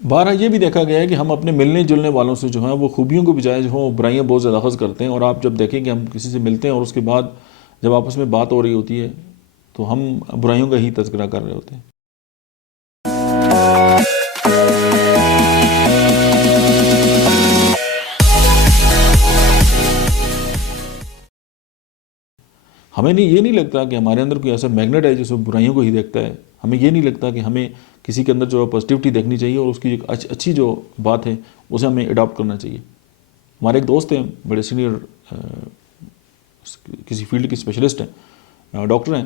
بارہا یہ بھی دیکھا گیا ہے کہ ہم اپنے ملنے جلنے والوں سے جو ہیں وہ خوبیوں کو بجائے جو ہیں برائیاں بہت زیادہ اخذ کرتے ہیں، اور آپ جب دیکھیں کہ ہم کسی سے ملتے ہیں اور اس کے بعد جب آپس میں بات ہو رہی ہوتی ہے تو ہم برائیوں کا ہی تذکرہ کر رہے ہوتے ہیں۔ ہمیں یہ نہیں لگتا کہ ہمارے اندر کوئی ایسا میگنیٹ ہے جس وہ برائیوں کو ہی دیکھتا ہے۔ ہمیں یہ نہیں لگتا کہ ہمیں کسی کے اندر جو ہے پازیٹیوٹی دیکھنی چاہیے اور اس کی ایک اچھی جو بات ہے اسے ہمیں اڈاپٹ کرنا چاہیے۔ ہمارے ایک دوست ہیں، بڑے سینئر کسی فیلڈ کے اسپیشلسٹ ہیں، ڈاکٹر ہیں،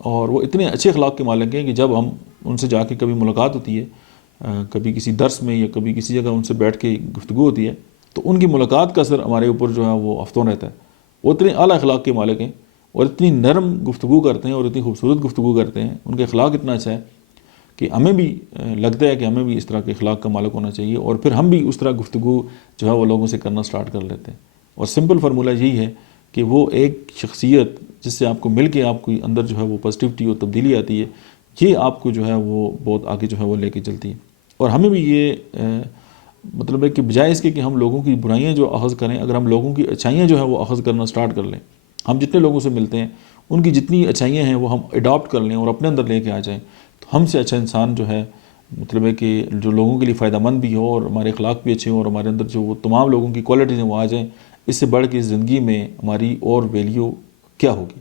اور وہ اتنے اچھے اخلاق کے مالک ہیں کہ جب ہم ان سے جا کے کبھی ملاقات ہوتی ہے، کبھی کسی درس میں یا کبھی کسی جگہ ان سے بیٹھ کے گفتگو ہوتی ہے، تو ان کی ملاقات کا اثر ہمارے اوپر جو ہے وہ ہفتوں رہتا ہے۔ وہ اتنے اعلیٰ اخلاق کے مالک ہیں اور اتنی نرم گفتگو کرتے ہیں اور اتنی خوبصورت گفتگو کرتے ہیں، ان کا اخلاق اتنا اچھا ہے کہ ہمیں بھی لگتا ہے کہ ہمیں بھی اس طرح کے اخلاق کا مالک ہونا چاہیے، اور پھر ہم بھی اس طرح گفتگو جو ہے وہ لوگوں سے کرنا سٹارٹ کر لیتے ہیں۔ اور سمپل فارمولہ یہی ہے کہ وہ ایک شخصیت جس سے آپ کو مل کے آپ کو اندر جو ہے وہ پازیٹیوٹی اور تبدیلی آتی ہے، یہ آپ کو جو ہے وہ بہت آگے جو ہے وہ لے کے چلتی ہے۔ اور ہمیں بھی یہ مطلب ہے کہ بجائے اس کے کہ ہم لوگوں کی برائیاں جو اخذ کریں، اگر ہم لوگوں کی اچھائیاں جو ہیں وہ اخذ کرنا سٹارٹ کر لیں، ہم جتنے لوگوں سے ملتے ہیں ان کی جتنی اچھائیاں ہیں وہ ہم اڈاپٹ کر لیں اور اپنے اندر لے کے آ جائیں، تو ہم سے اچھا انسان جو ہے مطلب ہے کہ جو لوگوں کے لیے فائدہ مند بھی ہو اور ہمارے اخلاق بھی اچھے ہوں اور ہمارے اندر جو وہ تمام لوگوں کی کوالٹیز ہیں وہ آ جائیں، اس سے بڑھ کے زندگی میں ہماری اور ویلیو کیا ہوگی۔